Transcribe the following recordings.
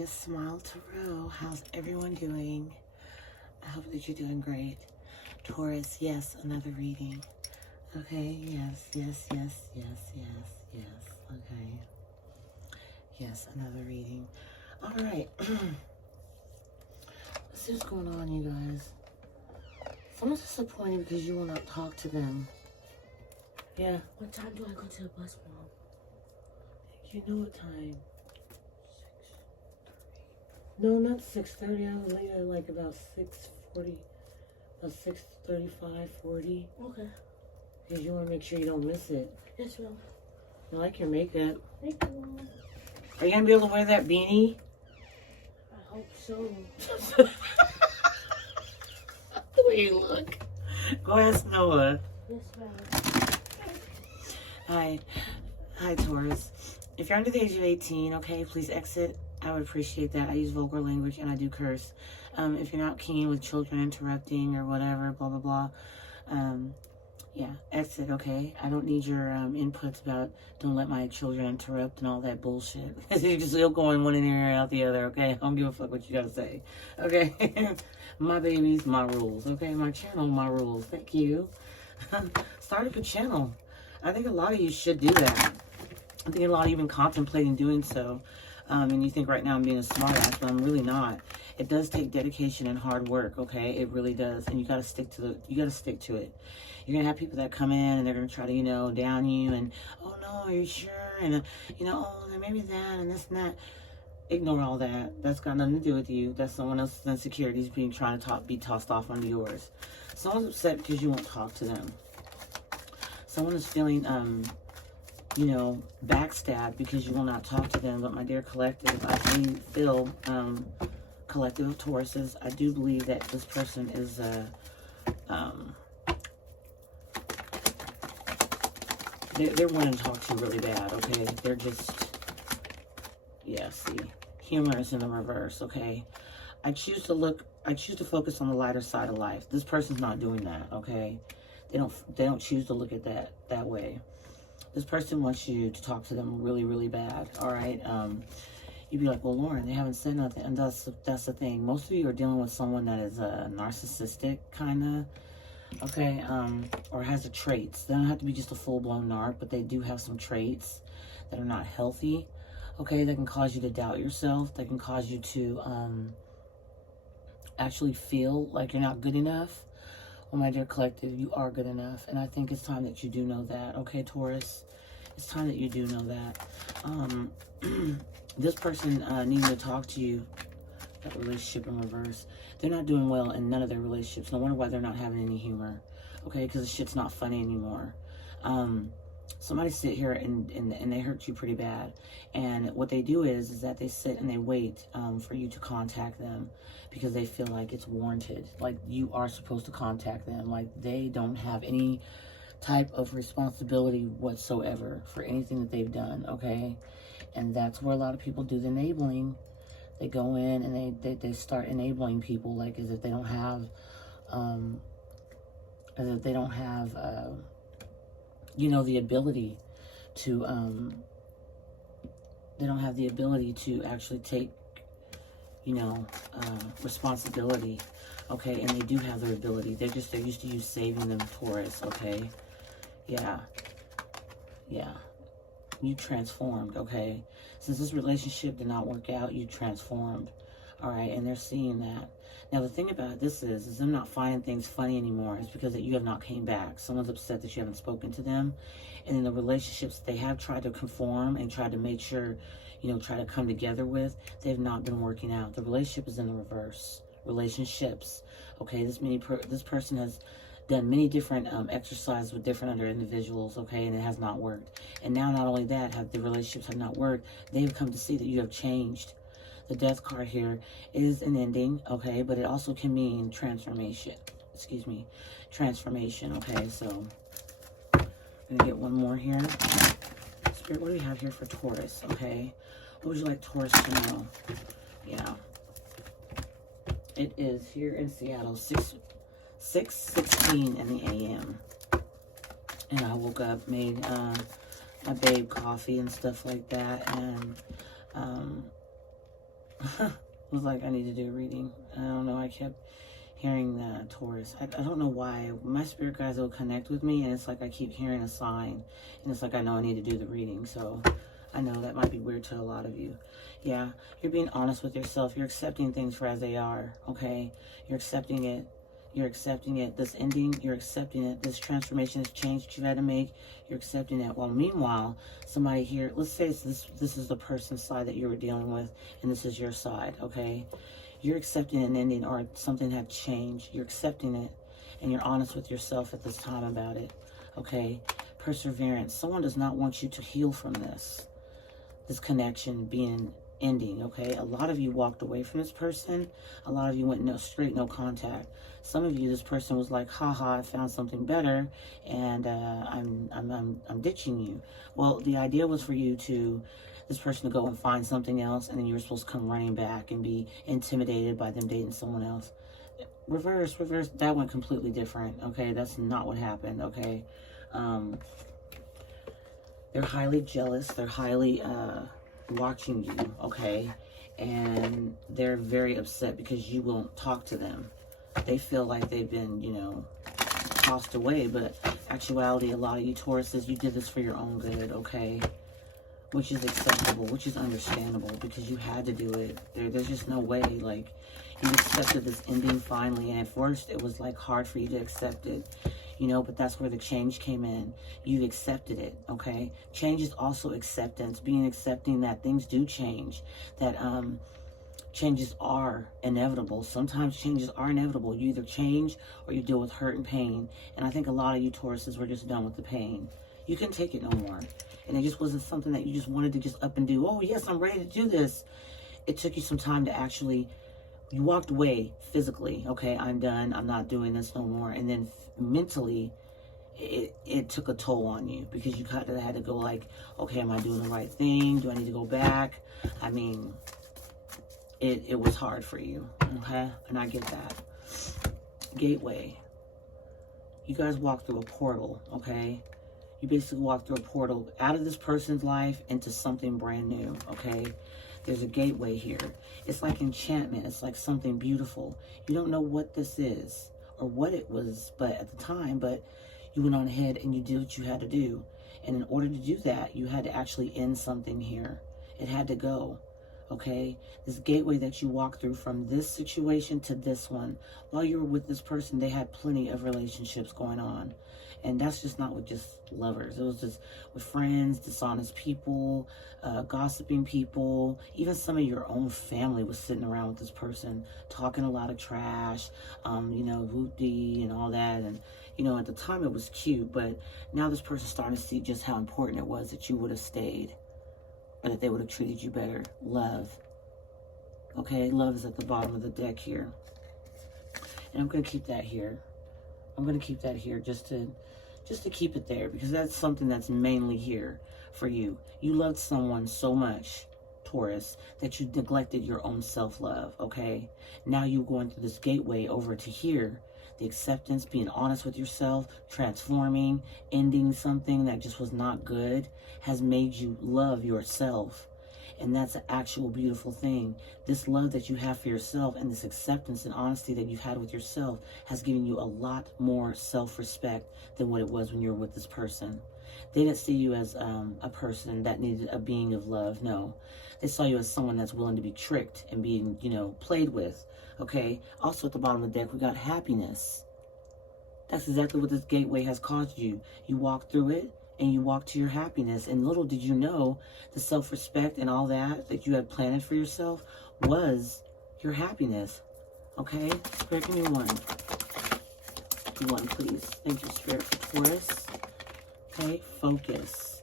Justsmiletarot. How's everyone doing? I hope that you're doing great. Taurus, yes, another reading. Okay, yes. Okay. Yes, another reading. All right. Let's see what's going on, you guys. Someone's disappointed because you will not talk to them. Yeah. What time do I go to the bus, Mom? You know what time? 6:30. No, not 6:30. I was later, like about 6:40. About 6:35, 40. Okay. Because you want to make sure you don't miss it. Yes, Mom. I like your makeup. Thank you, Mom. Are you going to be able to wear that beanie? I hope so. The way you look. Go ask Noah. Yes, ma'am. Hi, Taurus. If you're under the age of 18, okay, please exit. I would appreciate that. I use vulgar language and I do curse. If you're not keen with children interrupting or whatever, blah, blah, blah, yeah, exit, okay? I don't need your inputs about don't let my children interrupt and all that bullshit. Because you're just still going one in ear and out the other, okay? I don't give a fuck what you gotta say, okay? My babies, my rules, okay? My channel, my rules. Thank you. Start up a channel. I think a lot of you should do that. I think a lot of you have been contemplating doing so. And you think right now I'm being a smart ass, but I'm really not. It does take dedication and hard work, okay? It really does. And you gotta stick to it. You're gonna have people that come in and they're gonna try to, you know, down you and, oh no, are you sure? And, you know, oh, there may be that and this and that. Ignore all that. That's got nothing to do with you. That's someone else's insecurities being trying to be tossed off onto yours. Someone's upset because you won't talk to them. Someone is feeling, you know, backstabbed because you will not talk to them. But my dear collective, I feel, collective of Tauruses, I do believe that this person is, they're wanting to talk to you really bad, okay? They're just, yeah, see, humor is in the reverse, okay? I choose to focus on the lighter side of life. This person's not doing that, okay? They don't choose to look at that way. This person wants you to talk to them really, really bad, all right? You'd be like, well, Lauren, they haven't said nothing. And that's the thing. Most of you are dealing with someone that is narcissistic, kind of, okay? Or has the traits. They don't have to be just a full-blown narc, but they do have some traits that are not healthy, okay? That can cause you to doubt yourself. That can cause you to actually feel like you're not good enough. Well, my dear collective, you are good enough. And I think it's time that you do know that. Okay, Taurus? It's time that you do know that. This person needing to talk to you, that relationship in reverse, they're not doing well in none of their relationships. No wonder why they're not having any humor. Okay, because the shit's not funny anymore. Somebody sit here and they hurt you pretty bad. And what they do is that they sit and they wait for you to contact them because they feel like it's warranted. Like you are supposed to contact them. Like they don't have any type of responsibility whatsoever for anything that they've done, okay? And that's where a lot of people do the enabling. They go in and they start enabling people like as if they don't have, you know, the ability to, they don't have the ability to actually take, you know, responsibility, okay? And they do have their ability. They're used to you saving them, Taurus, okay? Yeah. You transformed, okay? Since this relationship did not work out, you transformed, all right? And they're seeing that. Now, the thing about this is them not finding things funny anymore. It's because that you have not came back. Someone's upset that you haven't spoken to them. And in the relationships they have tried to conform and tried to make sure, you know, try to come together with, they've not been working out. The relationship is in the reverse. Relationships, okay? This person has done many different exercises with different other individuals, okay, and it has not worked. And now, not only that, the relationships have not worked, they've come to see that you have changed. The death card here is an ending, okay, but it also can mean transformation. Excuse me, transformation, okay? So, I'm gonna get one more here. Spirit, what do we have here for Taurus, okay? What would you like Taurus to know? Yeah. It is here in Seattle, 6:16 in the a.m. And I woke up, made my babe coffee and stuff like that, and was like, I need to do a reading. I don't know. I kept hearing Taurus. I don't know why. My spirit guides will connect with me, and it's like I keep hearing a sign, and it's like I know I need to do the reading. So I know that might be weird to a lot of you. Yeah, you're being honest with yourself. You're accepting things for as they are, okay? You're accepting it. You're accepting it. This ending, you're accepting it. This transformation, this change that you had to make, you're accepting it. Well, meanwhile, somebody here, let's say this is the person's side that you were dealing with, and this is your side, okay? You're accepting an ending, or something had changed. You're accepting it, and you're honest with yourself at this time about it, okay? Perseverance. Someone does not want you to heal from this connection being ending, okay? A lot of you walked away from this person. A lot of you went straight no contact. Some of you, this person was like, haha, I found something better, and I'm ditching you. Well, the idea was for this person to go and find something else, and then you were supposed to come running back and be intimidated by them dating someone else. Reverse, that went completely different, okay? That's not what happened, okay? They're highly jealous. They're highly watching you, okay? And they're very upset because you won't talk to them. They feel like they've been, tossed away, but actuality, a lot of you Tauruses, you did this for your own good, okay? Which is acceptable, which is understandable, because you had to do it. There's just no way, like, you accepted this ending finally, and at first it was like hard for you to accept it, but that's where the change came in. You accepted it, okay? Change is also acceptance, accepting that things do change, that changes are inevitable. Sometimes changes are inevitable. You either change or you deal with hurt and pain, and I think a lot of you Tauruses were just done with the pain. You couldn't take it no more. And it just wasn't something that you just wanted to just up and do. Oh, yes, I'm ready to do this. It took you some time to actually, you walked away physically. Okay, I'm done. I'm not doing this no more. And then mentally, it took a toll on you, because you kind of had to go like, okay, am I doing the right thing? Do I need to go back? I mean, it was hard for you. Okay, and I get that. Gateway. You guys walked through a portal, okay? You basically walk through a portal out of this person's life into something brand new, okay? There's a gateway here. It's like enchantment. It's like something beautiful. You don't know what this is or what it was at the time, but you went on ahead and you did what you had to do. And in order to do that, you had to actually end something here. It had to go, okay? This gateway that you walk through from this situation to this one. While you were with this person, they had plenty of relationships going on. And that's just not with just lovers. It was just with friends, dishonest people, gossiping people. Even some of your own family was sitting around with this person, talking a lot of trash, hoopty and all that. And, at the time it was cute, but now this person's starting to see just how important it was that you would have stayed, or that they would have treated you better. Love. Okay, love is at the bottom of the deck here. And I'm going to keep that here. I'm going to keep that here just to keep it there, because that's something that's mainly here for you. You loved someone so much, Taurus, that you neglected your own self-love, okay? Now you're going through this gateway over to here. The acceptance, being honest with yourself, transforming, ending something that just was not good, has made you love yourself. And that's an actual beautiful thing. This love that you have for yourself and this acceptance and honesty that you've had with yourself has given you a lot more self-respect than what it was when you were with this person. They didn't see you as a person that needed a being of love. No. They saw you as someone that's willing to be tricked and being, played with. Okay? Also at the bottom of the deck, we got happiness. That's exactly what this gateway has caused you. You walk through it, and you walk to your happiness. And little did you know, the self-respect and all that you had planted for yourself was your happiness. Okay? Spirit, give me one. One, please. Thank you, Spirit, for Taurus. Okay? Focus.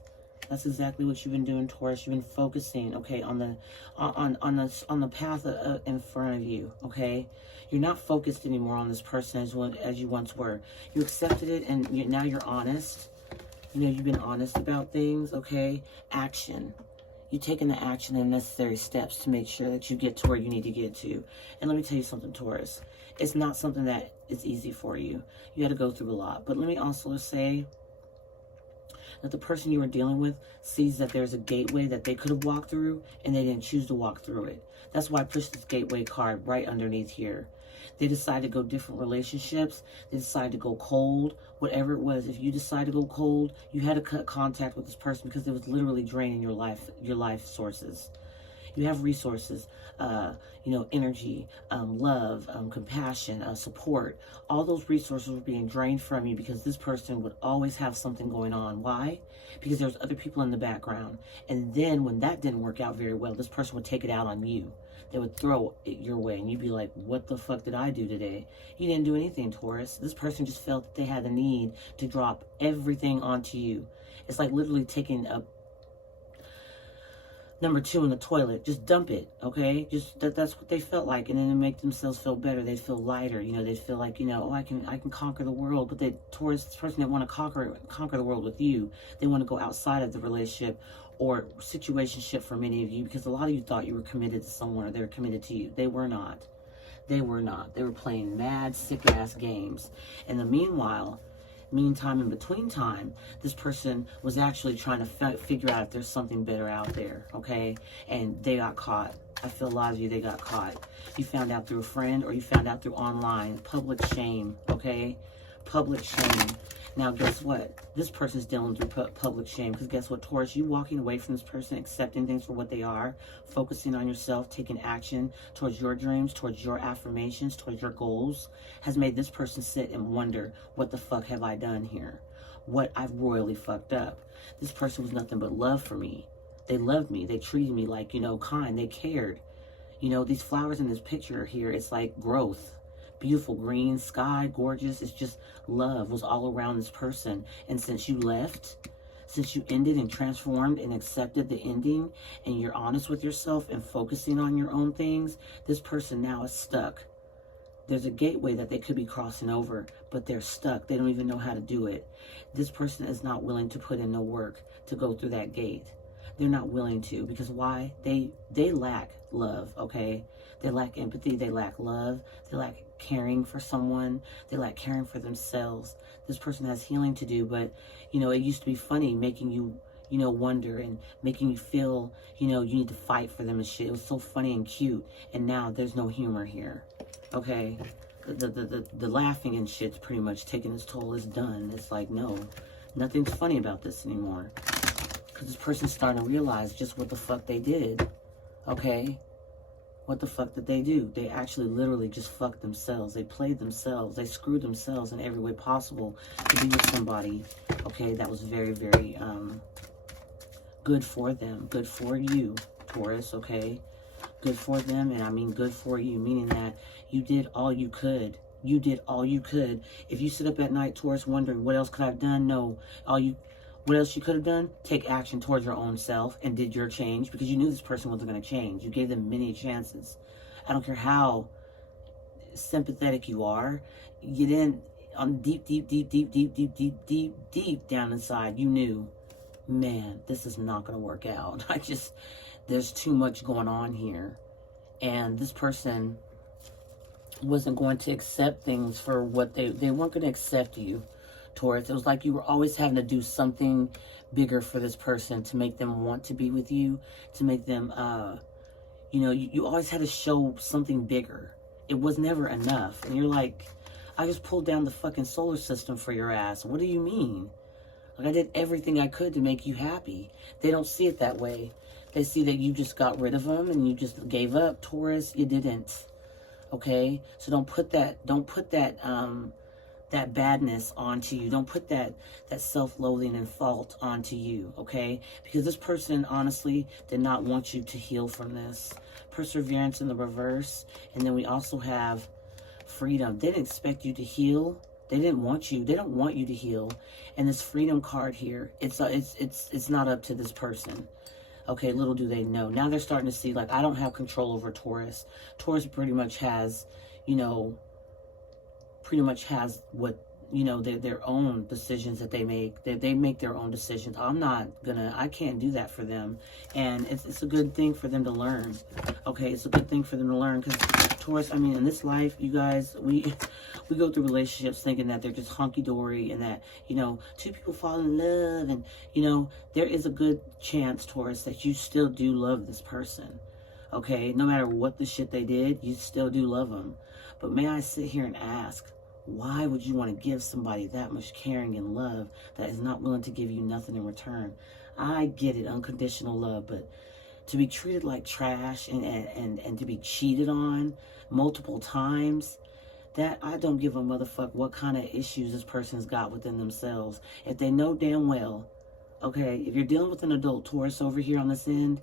That's exactly what you've been doing, Taurus. You've been focusing, okay, on the path in front of you, okay? You're not focused anymore on this person as you once were. You accepted it, and now you're honest. You've been honest about things, okay? Action. You've taken the action and necessary steps to make sure that you get to where you need to get to. And let me tell you something, Taurus. It's not something that is easy for you. You had to go through a lot. But let me also say that the person you are dealing with sees that there's a gateway that they could have walked through and they didn't choose to walk through it. That's why I pushed this gateway card right underneath here. They decide to go different relationships. They decide to go cold, whatever it was. If you decide to go cold, you had to cut contact with this person because it was literally draining your life sources. You have resources, energy, love, compassion, support. All those resources were being drained from you because this person would always have something going on. Why? Because there was other people in the background. And then when that didn't work out very well, this person would take it out on you. They would throw it your way and you'd be like, what the fuck did I do today? You didn't do anything, Taurus. This person just felt that they had the need to drop everything onto you. It's like literally taking a number 2 in the toilet. Just dump it, okay? Just that's what they felt like, and then to make themselves feel better, they'd feel lighter. They'd feel like, oh, I can conquer the world. But Taurus, this person didn't want to conquer the world with you. They want to go outside of the relationship or situationship for many of you, because a lot of you thought you were committed to someone or they were committed to you. They were not. They were not. They were playing mad, sick-ass games. And the meantime, in between time, this person was actually trying to figure out if there's something better out there, okay? And they got caught. I feel a lot of you, they got caught. You found out through a friend or you found out through online. Public shame, okay? Public shame. Now, guess what? This person's dealing through public shame, because guess what, Taurus? You walking away from this person, accepting things for what they are, focusing on yourself, taking action towards your dreams, towards your affirmations, towards your goals, has made this person sit and wonder, what the fuck have I done here? What I've royally fucked up. This person was nothing but love for me. They loved me. They treated me like, kind. They cared. These flowers in this picture here, it's like growth. Beautiful green sky, gorgeous. It's just love was all around this person. And since you left, since you ended and transformed and accepted the ending, and you're honest with yourself and focusing on your own things, this person now is stuck. There's a gateway that they could be crossing over, but they're stuck. They don't even know how to do it. This person is not willing to put in the work to go through that gate. They're not willing to, because why? They lack love, okay? They lack empathy. They lack love. They lack caring for someone. They lack caring for themselves. This person has healing to do, but, it used to be funny, making you, wonder and making you feel, you need to fight for them and shit. It was so funny and cute, and now there's no humor here, okay? The laughing and shit's pretty much taking its toll. It's done. It's like, no, nothing's funny about this anymore. Because this person's starting to realize just what the fuck they did, okay? What the fuck did they do? They actually literally just fucked themselves. They played themselves. They screwed themselves in every way possible to be with somebody, okay? That was very, very good for them. Good for you, Taurus, okay? Good for them, and I mean good for you, meaning that you did all you could. You did all you could. If you sit up at night, Taurus, wondering, what else could I have done? No. What else you could have done? Take action towards your own self and did your change, because you knew this person wasn't going to change. You gave them many chances. I don't care how sympathetic you are. You didn't, on deep down inside, you knew, man, this is not going to work out. There's too much going on here. And this person wasn't going to accept things for what they weren't going to accept you, Taurus. It was like you were always having to do something bigger for this person to make them want to be with you, to make them, you always had to show something bigger. It was never enough. And you're like, I just pulled down the fucking solar system for your ass. What do you mean? Like, I did everything I could to make you happy. They don't see it that way. They see that you just got rid of them and you just gave up. Taurus, you didn't. Okay? So don't put that that badness onto you. Don't put that self-loathing and fault onto you, okay? Because this person honestly did not want you to heal from this. Perseverance in the reverse. And then we also have freedom. They didn't expect you to heal. They didn't want you. They don't want you to heal. And this freedom card here, it's not up to this person. Okay, little do they know. Now they're starting to see, like, I don't have control over Taurus. Taurus pretty much has, what you know, their own decisions that they make. They make their own decisions. I can't do that for them. And it's a good thing for them to learn. Okay, it's a good thing for them to learn, because Taurus, I mean, in this life, you guys, we go through relationships thinking that they're just honky-dory, and that, you know, two people fall in love, and, you know, there is a good chance, Taurus, that you still do love this person. Okay, no matter what the shit they did, you still do love them. But may I sit here and ask, why would you want to give somebody that much caring and love that is not willing to give you nothing in return? I get it, unconditional love, but to be treated like trash and to be cheated on multiple times, that I don't give a motherfuck what kind of issues this person's got within themselves. If they know damn well, okay, if you're dealing with an adult, Taurus, over here on this end,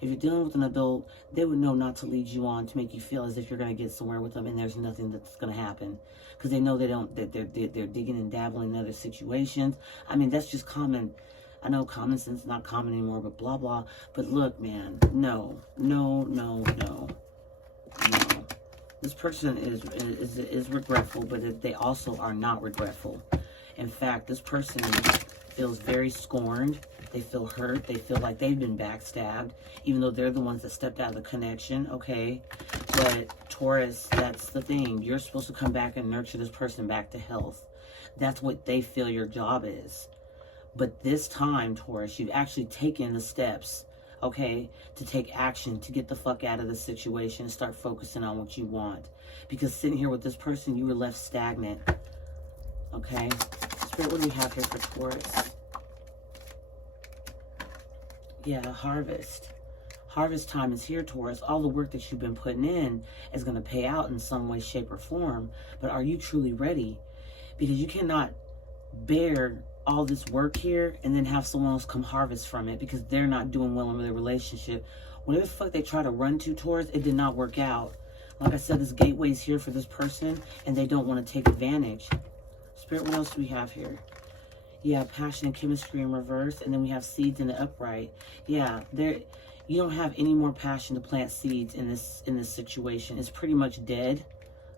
if you're dealing with an adult, they would know not to lead you on to make you feel as if you're going to get somewhere with them, and there's nothing that's going to happen, because they know that they're digging and dabbling in other situations. I mean, that's just common. I know common sense is not common anymore, but blah blah. But look, man, no. This person is regretful, but they also are not regretful. In fact, this person feels very scorned. They feel hurt. They feel like they've been backstabbed, even though they're the ones that stepped out of the connection, okay? But Taurus, that's the thing. You're supposed to come back and nurture this person back to health. That's what they feel your job is. But this time, Taurus, you've actually taken the steps, okay, to take action, to get the fuck out of the situation and start focusing on what you want. Because sitting here with this person, you were left stagnant, okay? Spirit, what do we have here for Taurus? Yeah, harvest. Harvest time is here, Taurus. All the work that you've been putting in is going to pay out in some way, shape, or form. But are you truly ready? Because you cannot bear all this work here and then have someone else come harvest from it, because they're not doing well in their relationship. Whatever the fuck they try to run to, Taurus, it did not work out. Like I said, this gateway is here for this person, and they don't want to take advantage. Spirit, what else do we have here? Yeah, passion and chemistry in reverse, and then we have seeds in the upright. Yeah, you don't have any more passion to plant seeds in this situation. It's pretty much dead,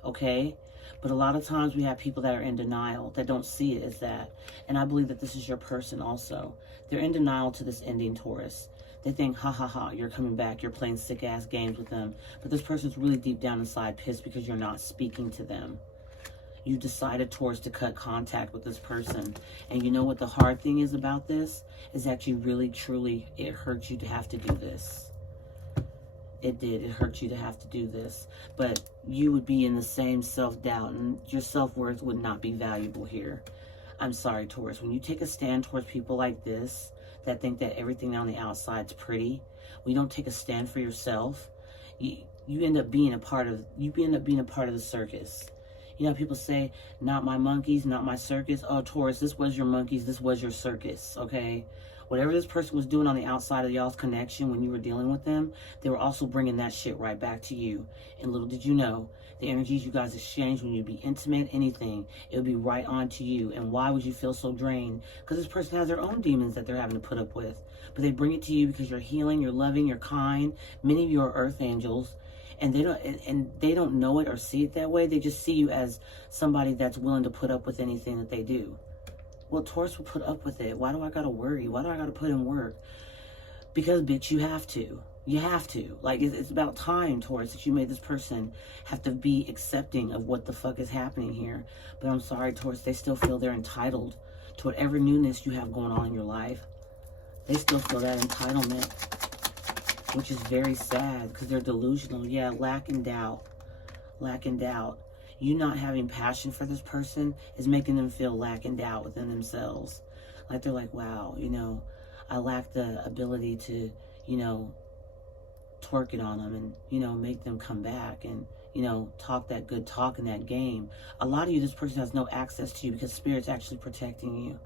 okay? But a lot of times we have people that are in denial, that don't see it as that. And I believe that this is your person also. They're in denial to this ending, Taurus. They think, ha ha ha, you're coming back, you're playing sick ass games with them. But this person's really deep down inside pissed because you're not speaking to them. You decided, Taurus, to cut contact with this person. And you know what the hard thing is about this? Is that you really, truly, it hurt you to have to do this. It did. It hurt you to have to do this. But you would be in the same self-doubt, and your self-worth would not be valuable here. I'm sorry, Taurus. When you take a stand towards people like this, that think that everything on the outside's pretty, when you don't take a stand for yourself, you end up being a part of the circus. You know, people say, not my monkeys, not my circus. Oh, Taurus, this was your monkeys, this was your circus, okay? Whatever this person was doing on the outside of y'all's connection when you were dealing with them, they were also bringing that shit right back to you. And little did you know, the energies you guys exchange when you'd be intimate, anything, it would be right on to you. And why would you feel so drained? Because this person has their own demons that they're having to put up with. But they bring it to you because you're healing, you're loving, you're kind. Many of you are earth angels. And they don't know it or see it that way. They just see you as somebody that's willing to put up with anything that they do. Well, Taurus will put up with it. Why do I gotta worry? Why do I gotta put in work? Because, bitch, you have to. You have to. Like, it's about time, Taurus, that you made this person have to be accepting of what the fuck is happening here. But I'm sorry, Taurus, they still feel they're entitled to whatever newness you have going on in your life. They still feel that entitlement, which is very sad because they're delusional. Yeah, lack and doubt. You not having passion for this person is making them feel lack and doubt within themselves. Like, they're like, wow, you know, I lack the ability to, you know, twerk it on them and, you know, make them come back and, you know, talk that good talk in that game. A lot of you, this person has no access to you because Spirit's actually protecting you.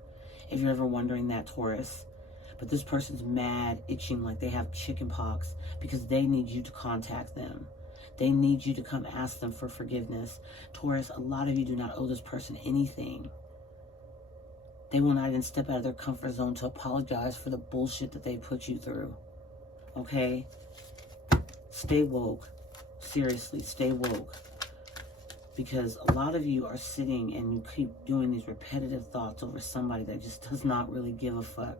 If you're ever wondering that, Taurus. But this person's mad, itching like they have chicken pox because they need you to contact them. They need you to come ask them for forgiveness. Taurus, a lot of you do not owe this person anything. They will not even step out of their comfort zone to apologize for the bullshit that they put you through. Okay? Stay woke. Seriously, stay woke. Because a lot of you are sitting and you keep doing these repetitive thoughts over somebody that just does not really give a fuck.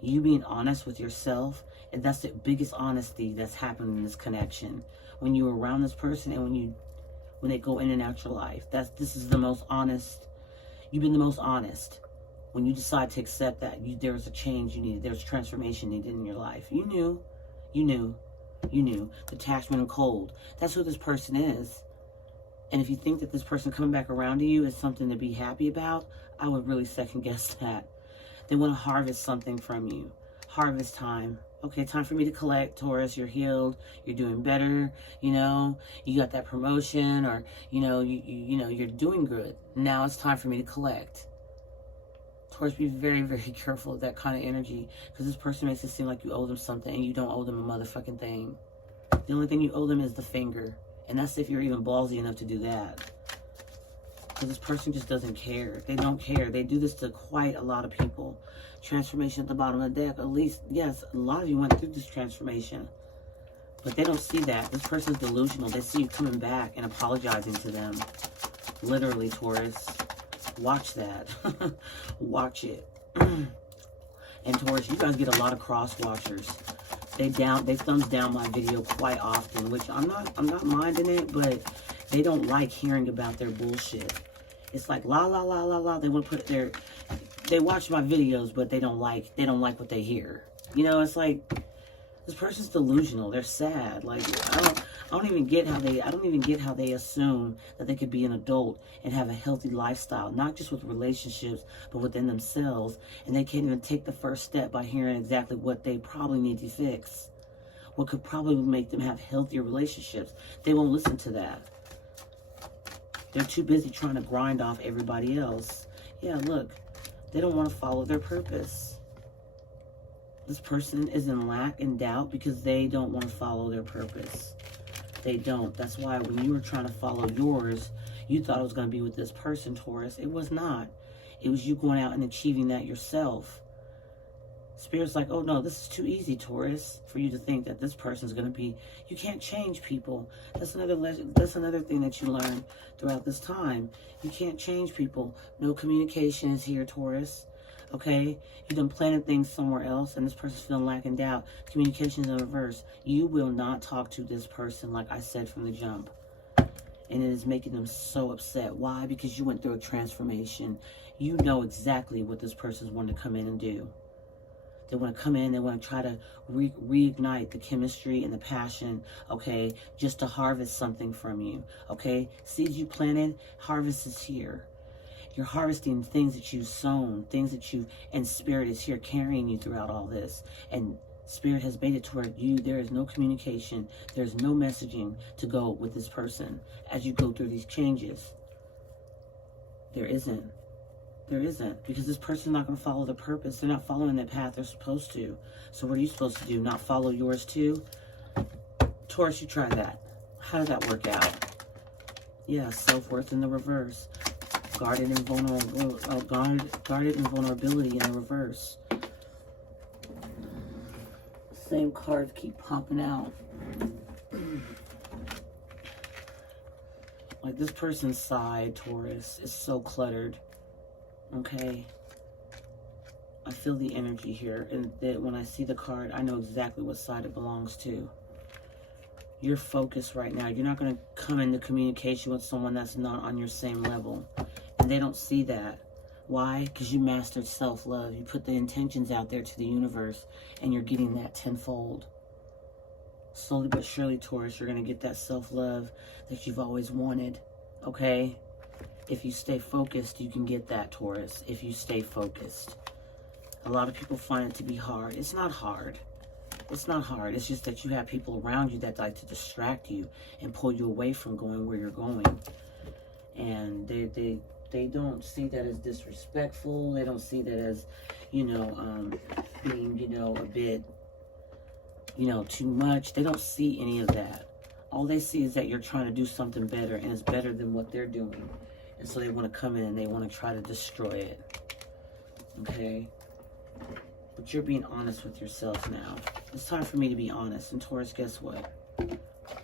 You being honest with yourself, and that's the biggest honesty that's happened in this connection. When you're around this person and when they go in and out your life. This is the most honest. You've been the most honest. When you decide to accept that there was a change you needed, there was transformation needed in your life. You knew. Detachment and cold. That's who this person is. And if you think that this person coming back around to you is something to be happy about, I would really second guess that. They want to harvest something from you. Harvest time. Okay, time for me to collect, Taurus. You're healed. You're doing better. You know, you got that promotion, or you're doing good. Now it's time for me to collect. Taurus, be very, very careful of that kind of energy, because this person makes it seem like you owe them something, and you don't owe them a motherfucking thing. The only thing you owe them is the finger, and that's if you're even ballsy enough to do that. Because this person just doesn't care. They don't care. They do this to quite a lot of people. Transformation at the bottom of the deck. At least, yes, a lot of you went through this transformation. But they don't see that. This person's delusional. They see you coming back and apologizing to them. Literally, Taurus. Watch that. Watch it. And Taurus, you guys get a lot of cross watchers. They thumbs down my video quite often, which I'm not minding it, but they don't like hearing about their bullshit. It's like la la la la la. They want to put they watch my videos, but they don't like what they hear. You know, it's like this person's delusional. They're sad. Like I don't even get how they assume that they could be an adult and have a healthy lifestyle, not just with relationships, but within themselves. And they can't even take the first step by hearing exactly what they probably need to fix. What could probably make them have healthier relationships. They won't listen to that. They're too busy trying to grind off everybody else. Yeah, look, they don't want to follow their purpose. This person is in lack and doubt because they don't want to follow their purpose. They don't. That's why when you were trying to follow yours, you thought it was going to be with this person, Taurus. It was not. It was you going out and achieving that yourself. Spirit's like, oh no, this is too easy, Taurus, for you to think that this person's going to be. You can't change people. That's another thing that you learn throughout this time. You can't change people. No communication is here, Taurus. Okay? You done planted things somewhere else, and this person's feeling lack and doubt. Communication is in reverse. You will not talk to this person, like I said from the jump. And it is making them so upset. Why? Because you went through a transformation. You know exactly what this person's wanting to come in and do. They want to come in, they want to try to reignite the chemistry and the passion, okay, just to harvest something from you, okay? Seeds you planted, harvest is here. You're harvesting things that you've sown, and Spirit is here carrying you throughout all this. And Spirit has made it to where there is no communication, there's no messaging to go with this person as you go through these changes. There isn't. There isn't, because this person's not going to follow the purpose. They're not following the path they're supposed to. So what are you supposed to do? Not follow yours too? Taurus, you try that. How did that work out? Yeah, self-worth in the reverse. Guarded and vulnerability in the reverse. Same cards keep popping out. Like this person's side, Taurus, is so cluttered. Okay, I feel the energy here, and that when I see the card, I know exactly what side it belongs to. You're focused right now. You're not going to come into communication with someone that's not on your same level, and they don't see that. Why? Because you mastered self-love. You put the intentions out there to the universe, and you're getting that tenfold. Slowly but surely, Taurus, you're going to get that self-love that you've always wanted, okay? If you stay focused, you can get that, Taurus. If you stay focused. A lot of people find it to be hard. It's not hard. It's not hard. It's just that you have people around you that like to distract you and pull you away from going where you're going. And they don't see that as disrespectful. They don't see that as, being, a bit, too much. They don't see any of that. All they see is that you're trying to do something better, and it's better than what they're doing. And so they want to come in and they want to try to destroy it. Okay? But you're being honest with yourself now. It's time for me to be honest. And Taurus, guess what?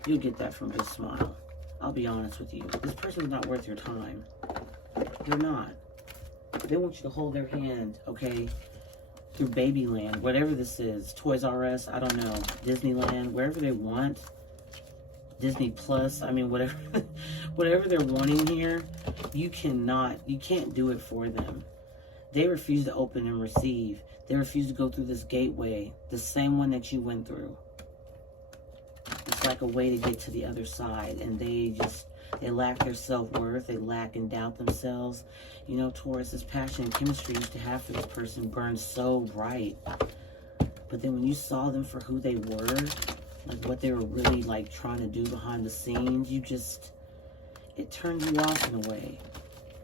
You'll get that from this smile. I'll be honest with you. This person's not worth your time. They're not. They want you to hold their hand, okay? Through Babyland, whatever this is. Toys R Us, I don't know. Disneyland, wherever they want. Disney Plus, I mean, whatever, whatever they're wanting here, you can't do it for them. They refuse to open and receive. They refuse to go through this gateway, the same one that you went through. It's like a way to get to the other side, and they lack their self-worth. They lack and doubt themselves. You know, Taurus, this passion and chemistry you used to have for this person burns so bright. But then when you saw them for who they were, like what they were really like trying to do behind the scenes, it turned you off in a way.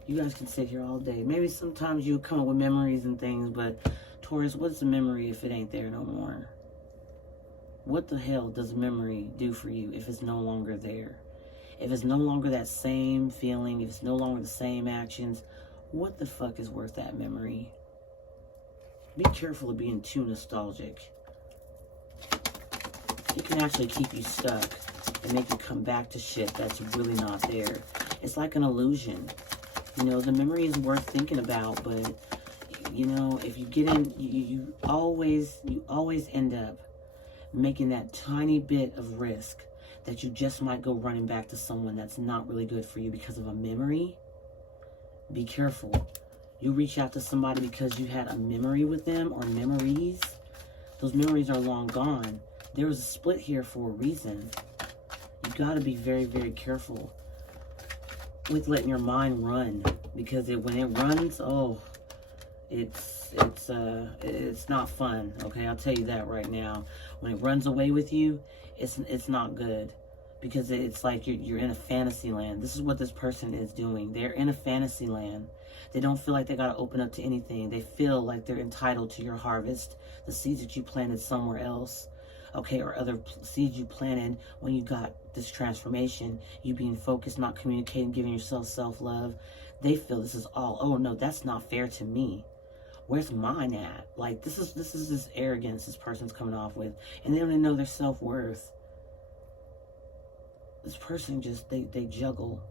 You guys can sit here all day. Maybe sometimes you'll come up with memories and things, but Taurus, what's a memory if it ain't there no more? What the hell does a memory do for you if it's no longer there? If it's no longer that same feeling, if it's no longer the same actions, what the fuck is worth that memory? Be careful of being too nostalgic. It can actually keep you stuck and make you come back to shit that's really not there. It's like an illusion. You know, the memory is worth thinking about, but, you know, if you get in, you always end up making that tiny bit of risk that you just might go running back to someone that's not really good for you because of a memory. Be careful. You reach out to somebody because you had a memory with them or memories. Those memories are long gone. There was a split here for a reason. You got to be very, very careful with letting your mind run, because when it runs, oh, it's not fun. Okay, I'll tell you that right now. When it runs away with you, it's not good, because it's like you're in a fantasy land. This is what this person is doing. They're in a fantasy land. They don't feel like they got to open up to anything. They feel like they're entitled to your harvest, the seeds that you planted somewhere else. Okay, or other seeds you planted when you got this transformation, you being focused, not communicating, giving yourself self-love. They feel this is all, oh no, that's not fair to me. Where's mine at? Like, this is this arrogance this person's coming off with, and they don't even know their self-worth. This person just, they juggle.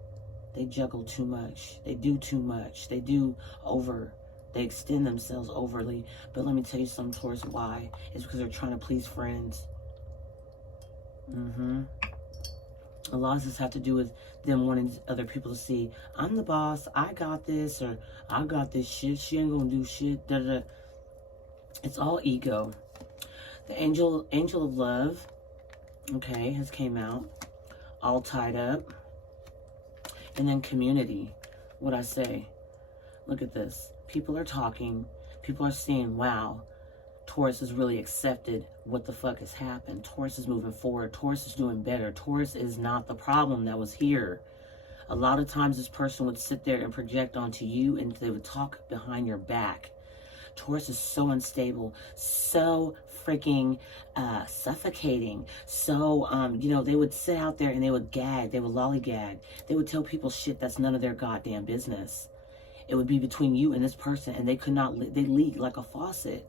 They juggle too much. They do too much. They extend themselves overly. But let me tell you something, Taurus, why? It's because they're trying to please friends. A lot of this have to do with them wanting other people to see, I'm the boss, I got this, or I got this shit, she ain't gonna do shit, da da da. It's all ego. The angel of love, okay, has came out, all tied up. And then community, what I say. Look at this. People are talking. People are seeing, wow, Taurus has really accepted what the fuck has happened. Taurus is moving forward. Taurus is doing better. Taurus is not the problem that was here. A lot of times this person would sit there and project onto you, and they would talk behind your back. Taurus is so unstable, so freaking suffocating. So, you know, they would sit out there and they would gag. They would lollygag. They would tell people shit that's none of their goddamn business. It would be between you and this person, and they could not, they leak like a faucet.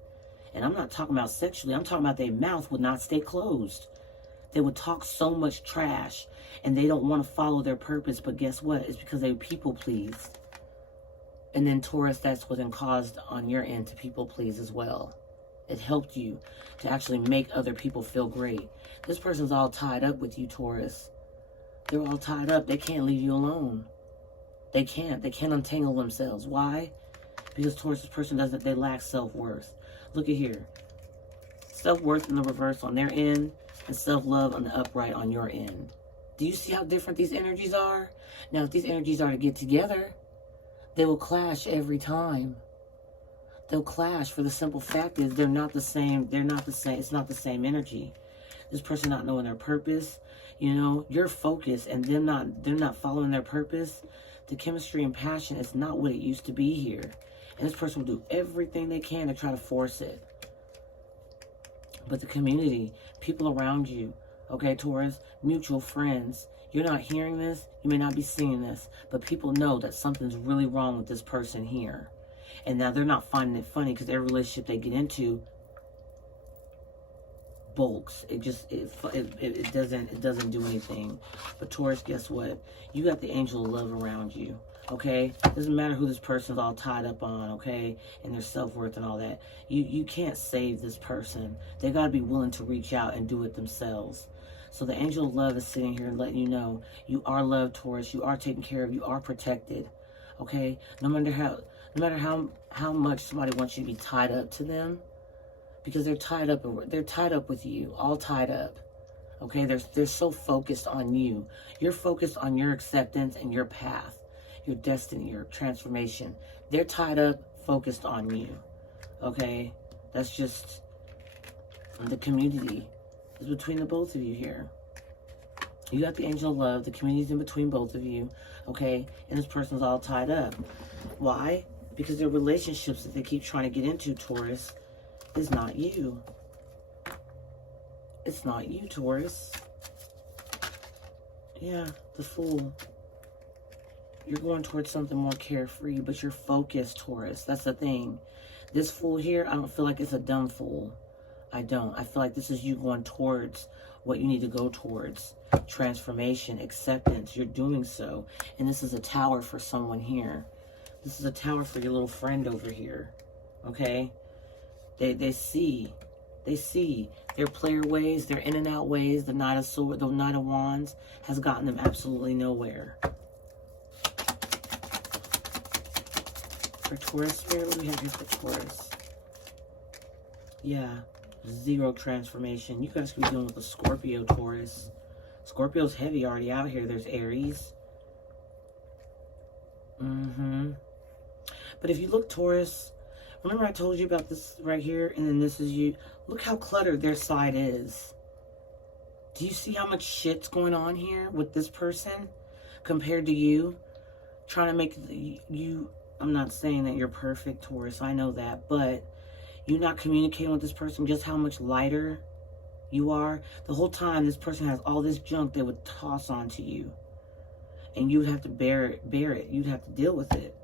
And I'm not talking about sexually. I'm talking about their mouth would not stay closed. They would talk so much trash, and they don't want to follow their purpose. But guess what? It's because they people please. And then Taurus, that's what then caused on your end to people please as well. It helped you to actually make other people feel great. This person's all tied up with you, Taurus. They're all tied up. They can't leave you alone. They can't. They can't untangle themselves. Why? Because Taurus, this person doesn't, they lack self-worth. Look at here. Self-worth in the reverse on their end, and self-love on the upright on your end. Do you see how different these energies are? Now, if these energies are to get together, they will clash every time. They'll clash, for the simple fact is they're not the same. They're not the same. It's not the same energy. This person not knowing their purpose, you know, your focus, and they're not following their purpose. The chemistry and passion is not what it used to be here. And this person will do everything they can to try to force it. But the community, people around you, okay, Taurus, mutual friends, you're not hearing this, you may not be seeing this, but people know that something's really wrong with this person here. And now they're not finding it funny, because every relationship they get into, bulks. It just, it doesn't do anything. But Taurus, guess what? You got the angel of love around you. Okay, doesn't matter who this person's all tied up on, okay, and their self-worth and all that. You can't save this person. They got to be willing to reach out and do it themselves. So the angel of love is sitting here and letting you know you are loved, Taurus. You are taken care of. You are protected. Okay, no matter how much somebody wants you to be tied up to them, because they're tied up with you, all tied up. Okay, they're so focused on you. You're focused on your acceptance and your path, your destiny, your transformation. They're tied up, focused on you. Okay, that's just the community is between the both of you here. You got the angel of love, the community's in between both of you, okay, and this person's all tied up. Why? Because their relationships that they keep trying to get into, Taurus, is not you. It's not you, Taurus. Yeah, the Fool. You're going towards something more carefree, but you're focused, Taurus. That's the thing. This Fool here, I don't feel like it's a dumb fool. I don't. I feel like this is you going towards what you need to go towards. Transformation, acceptance. You're doing so. And this is a tower for someone here. This is a tower for your little friend over here. Okay? They see their player ways, their in and out ways. The Knight of Swords, the Knight of Wands has gotten them absolutely nowhere. For Taurus Spirit, what do we have here for Taurus? Yeah, 0 transformation. You guys could be dealing with a Scorpio, Taurus. Scorpio's heavy already out here. There's Aries. But if you look, Taurus, remember I told you about this right here, and then this is you. Look how cluttered their side is. Do you see how much shit's going on here with this person compared to you? Trying to make you, I'm not saying that you're perfect, Taurus, I know that, but you not communicating with this person, just how much lighter you are. The whole time this person has all this junk they would toss onto you. And you would have to bear it. You'd have to deal with it.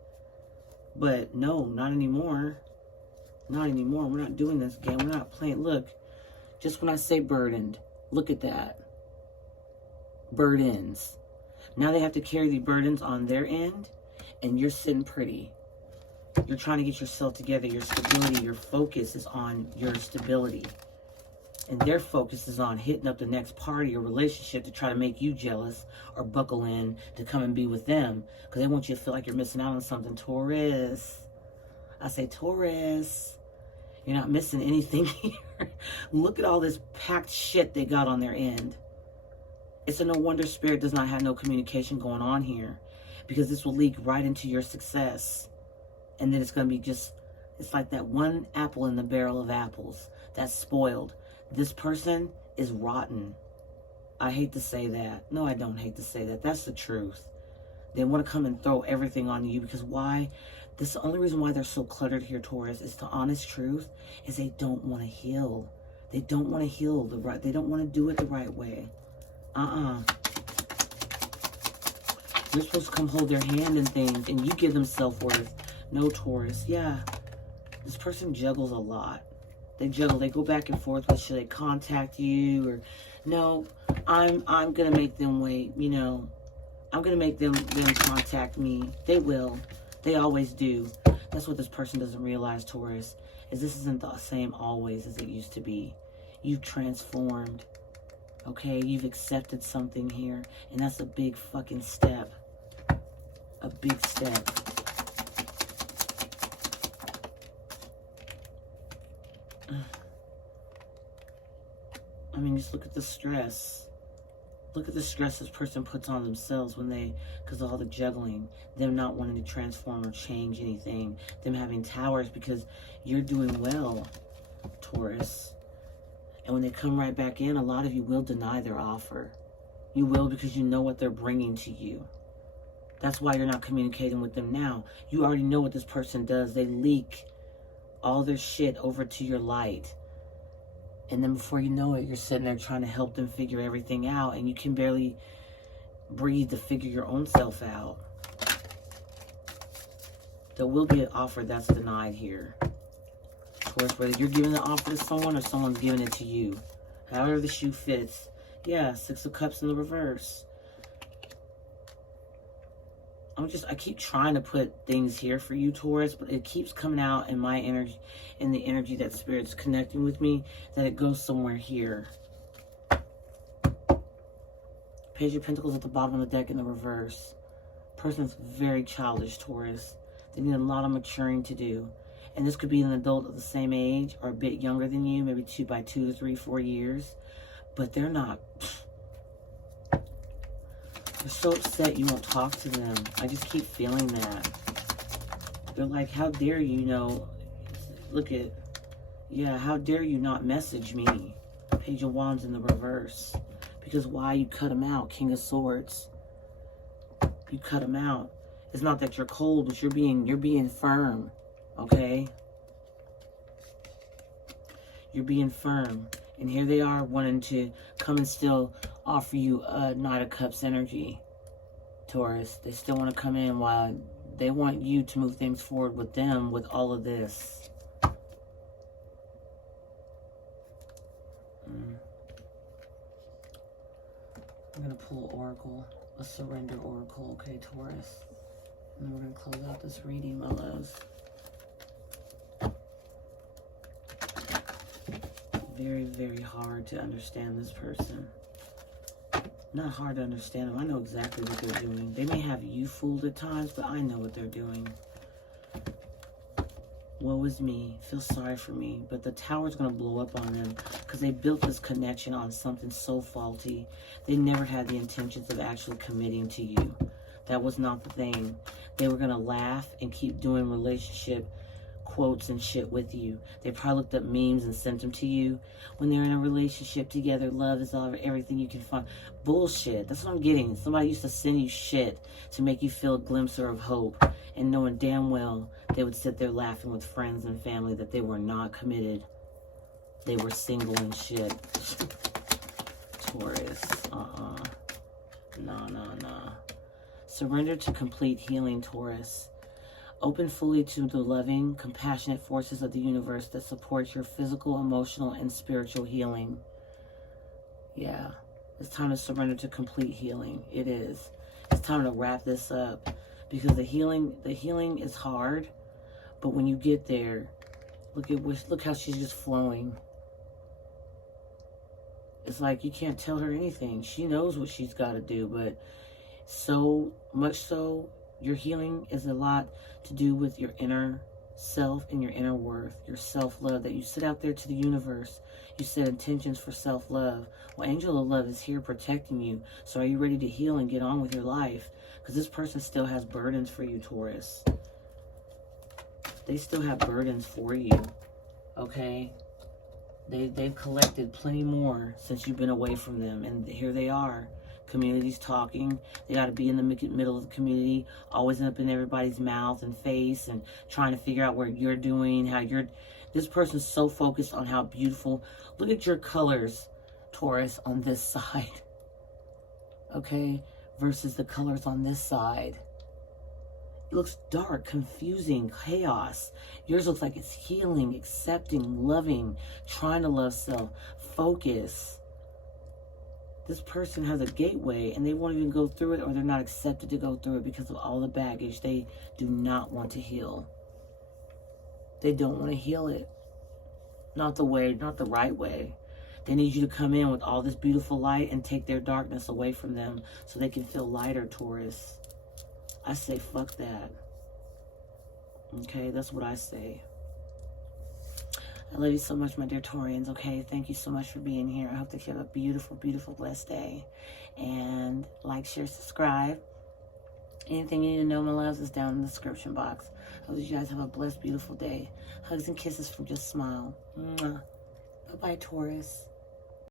But no, not anymore. Not anymore. We're not doing this again. We're not playing. Look, just when I say burdened, look at that. Burdens. Now they have to carry the burdens on their end, and you're sitting pretty. You're trying to get yourself together. Your stability, your focus is on your stability. And their focus is on hitting up the next party or relationship to try to make you jealous or buckle in to come and be with them. Because they want you to feel like you're missing out on something. Taurus. I say, Taurus, you're not missing anything here. Look at all this packed shit they got on their end. It's a no wonder Spirit does not have no communication going on here. Because this will leak right into your success. And then it's going to be just, it's like that one apple in the barrel of apples that's spoiled. This person is rotten. I hate to say that. No, I don't hate to say that. That's the truth. They want to come and throw everything on you because why? This is the only reason why they're so cluttered here, Taurus, is the honest truth, is they don't want to heal. They don't want to heal the right, they don't want to do it the right way. You're supposed to come hold their hand and things, and you give them self-worth. No, Taurus. Yeah. This person juggles a lot. They juggle. They go back and forth with, should they contact you? Or, no, I'm going to make them wait, you know. I'm going to make them contact me. They will. They always do. That's what this person doesn't realize, Taurus, is this isn't the same always as it used to be. You've transformed. Okay? You've accepted something here. And that's a big fucking step. A big step. I mean, just look at the stress. Look at the stress this person puts on themselves when they, because of all the juggling, them not wanting to transform or change anything, them having towers because you're doing well, Taurus. And when they come right back in, a lot of you will deny their offer. You will, because you know what they're bringing to you. That's why you're not communicating with them now. You already know what this person does. They leak all their shit over to your light. And then before you know it, you're sitting there trying to help them figure everything out. And you can barely breathe to figure your own self out. There will be an offer that's denied here. Of course, whether you're giving the offer to someone or someone's giving it to you. However the shoe fits. Yeah, Six of Cups in the reverse. I keep trying to put things here for you, Taurus, but it keeps coming out in my energy, in the energy that Spirit's connecting with me, that it goes somewhere here. Page of Pentacles at the bottom of the deck in the reverse. Person's very childish, Taurus. They need a lot of maturing to do. And this could be an adult of the same age or a bit younger than you, maybe 2 by 2 to 3, 4 years. But they're not... They're so upset you won't talk to them. I just keep feeling that. They're like, how dare you look at, yeah, how dare you not message me? Page of Wands in the reverse. Because why? You cut them out, King of Swords. You cut them out. It's not that you're cold, but you're being firm, okay? You're being firm. And here they are wanting to come and still offer you a Knight of Cups energy, Taurus. They still want to come in while they want you to move things forward with them with all of this. I'm going to pull Oracle, a Surrender Oracle, okay, Taurus? And then we're going to close out this reading, my loves. Very, very hard to understand this person. Not hard to understand them. I know exactly what they're doing. They may have you fooled at times, but I know what they're doing. Woe is me. Feel sorry for me. But the tower's going to blow up on them because they built this connection on something so faulty. They never had the intentions of actually committing to you. That was not the thing. They were going to laugh and keep doing relationship quotes and shit with you. They probably looked up memes and sent them to you when they're in a relationship together. Love is all everything you can find. Bullshit. That's what I'm getting. Somebody used to send you shit to make you feel a glimpse of hope, and knowing damn well they would sit there laughing with friends and family that they were not committed. They were single and shit. Taurus. Nah. Surrender to complete healing, Taurus. Open fully to the loving, compassionate forces of the universe that support your physical, emotional, and spiritual healing. Yeah, it's time to surrender to complete healing. It is. It's time to wrap this up because the healing is hard, but when you get there, look how she's just flowing. It's like you can't tell her anything. She knows what she's got to do, but so much so, your healing is a lot to do with your inner self and your inner worth, your self-love, that you sit out there to the universe. You set intentions for self-love. Well, Angel of Love is here protecting you. So are you ready to heal and get on with your life? Because this person still has burdens for you, Taurus. They still have burdens for you, okay? They've collected plenty more since you've been away from them. And here they are. Community's talking. They got to be in the middle of the community, always up in everybody's mouth and face and trying to figure out what you're doing, how you're... This person's so focused on how beautiful... Look at your colors, Taurus, on this side. Okay? Versus the colors on this side. It looks dark, confusing, chaos. Yours looks like it's healing, accepting, loving, trying to love self, focus. This person has a gateway and they won't even go through it, or they're not accepted to go through it because of all the baggage. They do not want to heal. They don't want to heal it. Not the right way. They need you to come in with all this beautiful light and take their darkness away from them so they can feel lighter, Taurus. I say fuck that. Okay, that's what I say. I love you so much, my dear Taurians, okay? Thank you so much for being here. I hope that you have a beautiful, beautiful, blessed day. And like, share, subscribe. Anything you need to know, my loves, is down in the description box. I hope you guys have a blessed, beautiful day. Hugs and kisses from Just Smile. Mwah. Bye-bye, Taurus.